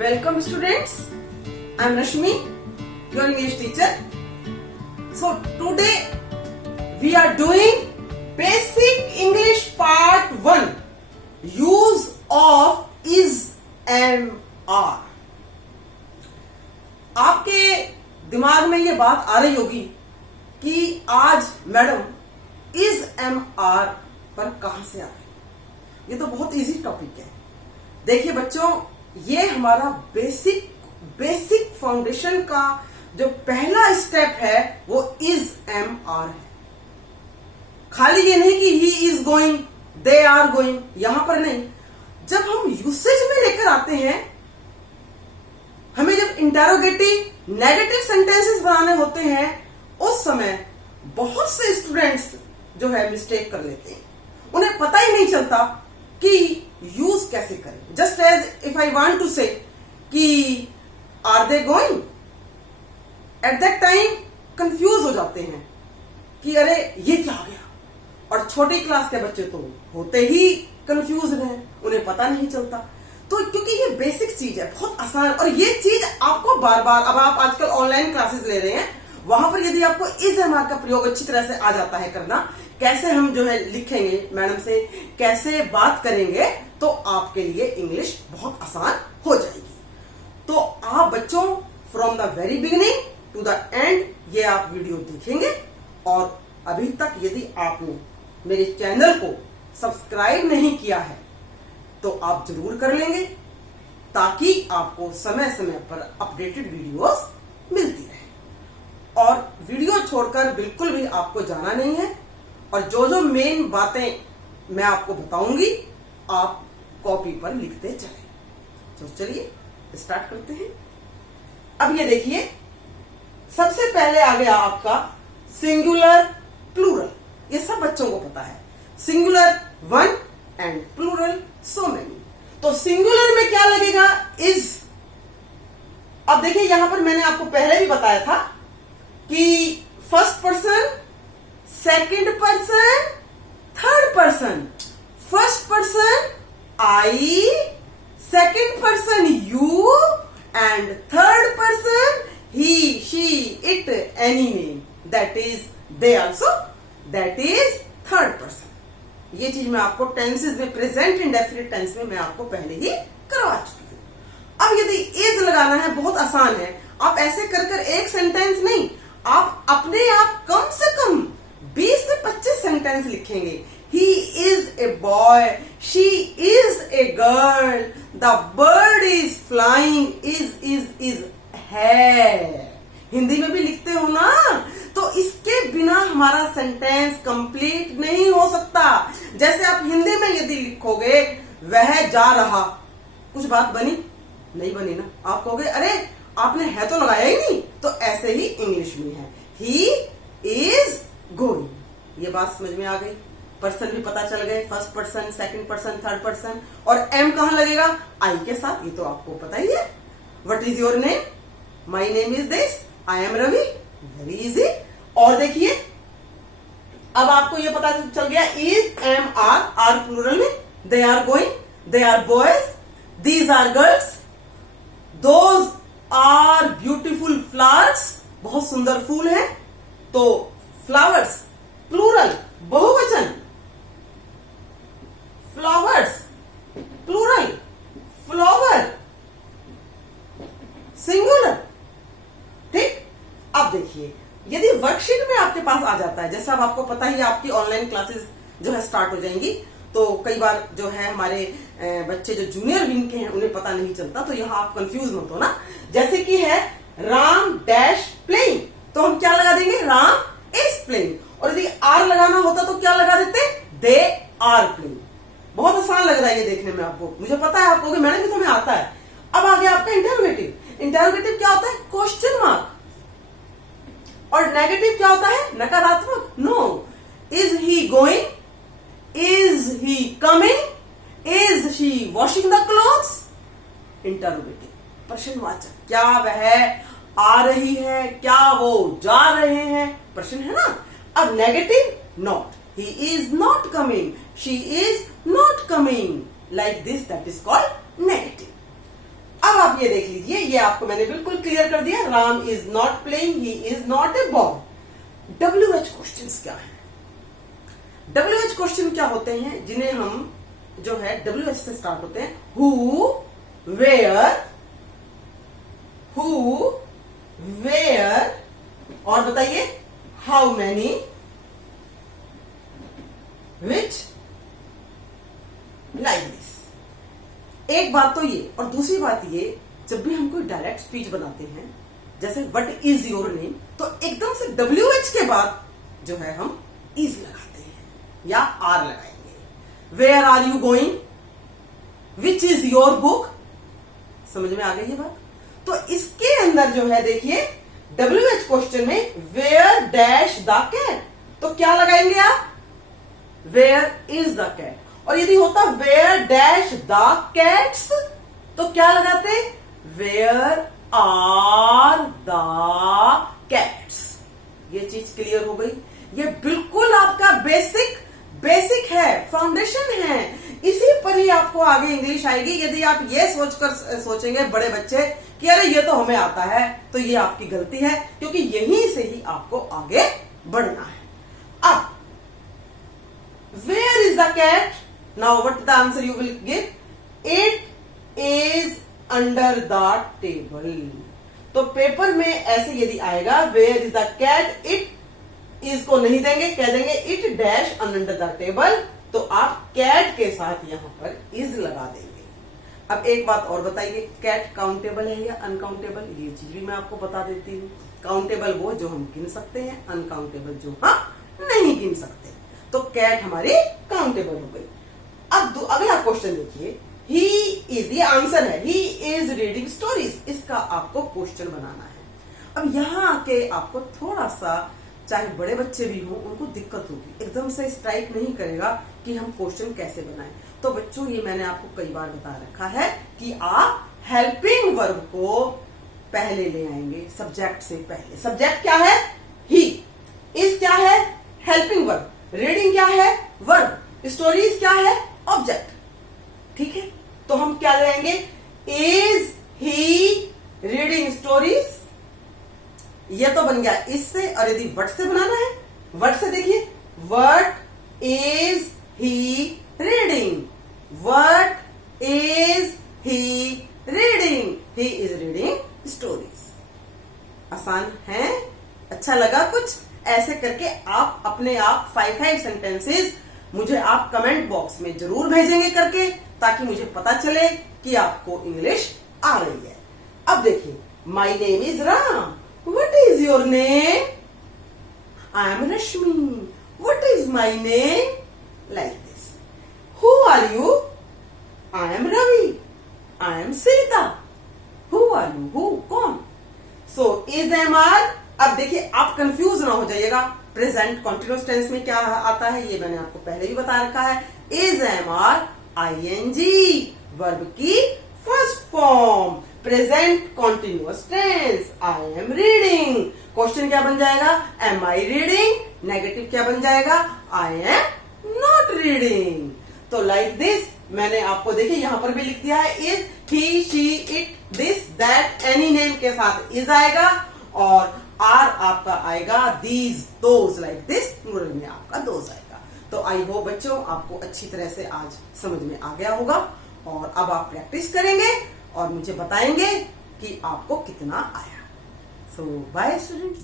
Welcome students, I am Rashmi, your English teacher. So today we are doing Basic English Part 1, Use of is, am, are. आपके दिमाग में ये बात आ रही होगी कि आज मैडम इज एम आर पर कहां से आ गई। ये तो बहुत इजी टॉपिक है। देखिए बच्चों, ये हमारा बेसिक फाउंडेशन का जो पहला स्टेप है वो इज एम आर है। खाली ये नहीं कि he is going, they are going, यहां पर नहीं। जब हम यूसेज में लेकर आते हैं, हमें जब इंटेरोगेटिव नेगेटिव सेंटेंसेस बनाने होते हैं, उस समय बहुत से स्टूडेंट्स जो है मिस्टेक कर लेते हैं। उन्हें पता ही नहीं चलता कि यूज कैसे करें। Just as if I want to say कि are they going, at that time confuse हो जाते हैं कि अरे ये क्या आ गया। और छोटी क्लास के बच्चे तो होते ही कंफ्यूज हैं, उन्हें पता नहीं चलता। तो क्योंकि ये बेसिक चीज है, बहुत आसान, और ये चीज आपको बार बार, अब आप आजकल ऑनलाइन क्लासेस ले रहे हैं, वहां पर यदि आपको इज एम आर का प्रयोग अच्छी तरह से आ जाता है करना, कैसे हम जो है लिखेंगे मैडम से, कैसे बात करेंगे, तो आपके लिए इंग्लिश बहुत आसान हो जाएगी। तो आप बच्चों from the very beginning to the end ये आप वीडियो देखेंगे। और अभी तक यदि आपने मेरे चैनल को सब्सक्राइब नहीं किया है तो आप जरूर कर लेंगे, ताकि आपको समय समय पर अपडेटेड वीडियोस मिलती रहे। और वीडियो छोड़कर बिल्कुल भी आपको जाना नहीं है, और जो जो मेन बातें मैं आपको बताऊंगी आप कॉपी पर लिखते चलें। तो चलिए स्टार्ट करते हैं। अब ये देखिए, सबसे पहले आ गया आपका सिंगुलर प्लूरल। ये सब बच्चों को पता है, singular one and plural so many. तो सिंगुलर में क्या लगेगा? इज। अब देखिए यहां पर मैंने आपको पहले भी बताया था कि first person, second person, third person. First person I, second person you, and third person he, she, it, any name, that is they also, that is third person. ये चीज मैं आपको टेंसेस में, प्रेजेंट इंडेफिनिट टेंस में मैं आपको पहले ही करवा चुकी हूं। अब यदि इज लगाना है, बहुत आसान है। आप ऐसे कर कर एक सेंटेंस नहीं, आप अपने आप कम से कम 20 से 25 सेंटेंस लिखेंगे। He is a boy, she is a girl, the bird is flying, is है। हिंदी में भी लिखते हो ना, तो इसके बिना हमारा सेंटेंस कंप्लीट नहीं हो सकता। जैसे आप हिंदी में यदि लिखोगे वह जा रहा, कुछ बात बनी? नहीं बनी ना। आप कहोगे अरे आपने है तो लगाया ही नहीं। तो ऐसे ही इंग्लिश में है, ही इज गोइंग। ये बात समझ में आ गई? पर्सन भी पता चल गए, first person, second person, third person. और एम कहां लगेगा? आई के साथ। ये तो आपको पता ही है। What is your name? My name is this, I am Ravi. Very easy. और देखिए, अब आपको ये पता चल गया, इज एम आर प्लूरल में, they are going, they are boys, these are girls, those are beautiful flowers, बहुत सुंदर फूल है। तो फ्लावर्स प्लूरल, बहुवचन, फ्लावर्स प्लूरल, फ्लावर सिंगुलर। ठीक। अब देखिए, यदि वर्कशीट में आपके पास आ जाता है, जैसा अब आपको पता ही, आपकी ऑनलाइन क्लासेस जो है स्टार्ट हो जाएंगी, तो कई बार जो है हमारे बच्चे जो जूनियर विंग के हैं उन्हें पता नहीं चलता, तो यहां आप कंफ्यूज मत हो ना। जैसे कि है राम डैश प्लेइंग, तो हम क्या लगा देंगे? Ram is playing. और यदि आर लगाना होता तो क्या लगा देते? They are playing. बहुत आसान लग रहा है ये देखने में आपको, मुझे पता है आपको, मैडम भी तो हमें आता है। अब आ गया आपका इंटरोगेटिव। इंटरोगेटिव क्या होता है? Question mark. और नेगेटिव क्या होता है? नकारात्मक। No. Is he going, is he coming, is she washing the clothes. Interrogative, प्रश्नवाचक। क्या वह आ रही है, क्या वो जा रहे हैं, प्रश्न है ना। अब negative, not, he is not coming, she is not coming, like this, that is called negative. अब आप ये देख लीजिए, ये आपको मैंने बिल्कुल क्लियर कर दिया। Ram is not playing, he is not a boy. WH questions क्या है? WH क्वेश्चन क्या होते हैं जिन्हें हम जो है WH से स्टार्ट होते हैं। हु, वेयर, और बताइए how many, which, like this. एक बात तो ये, और दूसरी बात ये, जब भी हम कोई डायरेक्ट स्पीच बनाते हैं, जैसे व्हाट इज योर नेम, तो एकदम से WH के बाद जो है हम इज लगाते हैं या आर लगाएंगे। Where are you going, which is your book. समझ में आ गई ये बात? तो इसके अंदर जो है देखिए WH क्वेश्चन में वेयर डैश द कैट, तो क्या लगाएंगे आप? Where is the cat. और यदि होता वेयर डैश द कैट्स, तो क्या लगाते? Where are the cats. ये चीज क्लियर हो गई। ये बिल्कुल आपका बेसिक है, फाउंडेशन है। इसी पर ही आपको आगे इंग्लिश आएगी। यदि आप ये सोचेंगे बड़े बच्चे कि अरे ये तो हमें आता है, तो ये आपकी गलती है, क्योंकि यहीं से ही आपको आगे बढ़ना है। अब where is the cat, now what the answer you will give? It is under the table. तो पेपर में ऐसे यदि आएगा where is the cat, it is को नहीं देंगे, कह देंगे it dash under the table, तो आप कैट के साथ यहां पर इज लगा देंगे। अब एक बात और बताइए, कैट काउंटेबल है या अनकाउंटेबल? ये चीज भी मैं आपको बता देती हूँ। काउंटेबल वो जो हम गिन सकते हैं, अनकाउंटेबल जो हम नहीं गिन सकते। तो कैट हमारी काउंटेबल हो गई। अब अगला क्वेश्चन देखिए, ही इज, ये आंसर है, ही इज रीडिंग स्टोरीज। इसका आपको क्वेश्चन बनाना है। अब यहां आके आपको थोड़ा सा, चाहे बड़े बच्चे भी हों, उनको दिक्कत होगी, एकदम से स्ट्राइक नहीं करेगा कि हम क्वेश्चन कैसे बनाएं। तो बच्चों ये मैंने आपको कई बार बता रखा है कि आप हेल्पिंग वर्ब को पहले ले आएंगे, सब्जेक्ट से पहले। सब्जेक्ट क्या है? ही। इज क्या है? Helping verb. रीडिंग क्या है? वर्ब। स्टोरीज क्या है? ऑब्जेक्ट। ठीक है, तो हम क्या लेंगे? इज ही रीडिंग स्टोरीज, ये तो बन गया इससे। और यदि व्हाट से बनाना है, व्हाट से देखिए, what is he reading, what is he reading, he is reading stories. आसान है? अच्छा लगा कुछ? ऐसे करके आप अपने आप 5 सेंटेंसेस मुझे आप कमेंट बॉक्स में जरूर भेजेंगे करके, ताकि मुझे पता चले कि आपको इंग्लिश आ रही है। अब देखिए, माई name is Ram, what is your name? I am Rashmi. What is my name? Like this. Who are you? I am Ravi. I am Sita. Who are you? Who? कौन? So is, am, are। अब देखिए, आप confuse ना हो जाइएगा। Present continuous tense में क्या आता है ये मैंने आपको पहले भी बता रखा है। Is, am, are, ING verb की first form. Present continuous tense, I am reading. Question क्या बन जाएगा? M I reading. नेगेटिव क्या बन जाएगा? I am not reading. तो लाइक दिस मैंने आपको देखिए यहां पर भी लिख दिया है, is, he, she, it, this, that, any name के साथ इज आएगा, और आर आपका आएगा these, those, like this, plural में आपका दोज आएगा। तो आई होप बच्चों आपको अच्छी तरह से आज समझ में आ गया होगा, और अब आप प्रैक्टिस करेंगे और मुझे बताएंगे कि आपको कितना आया। सो बाय स्टूडेंट्स।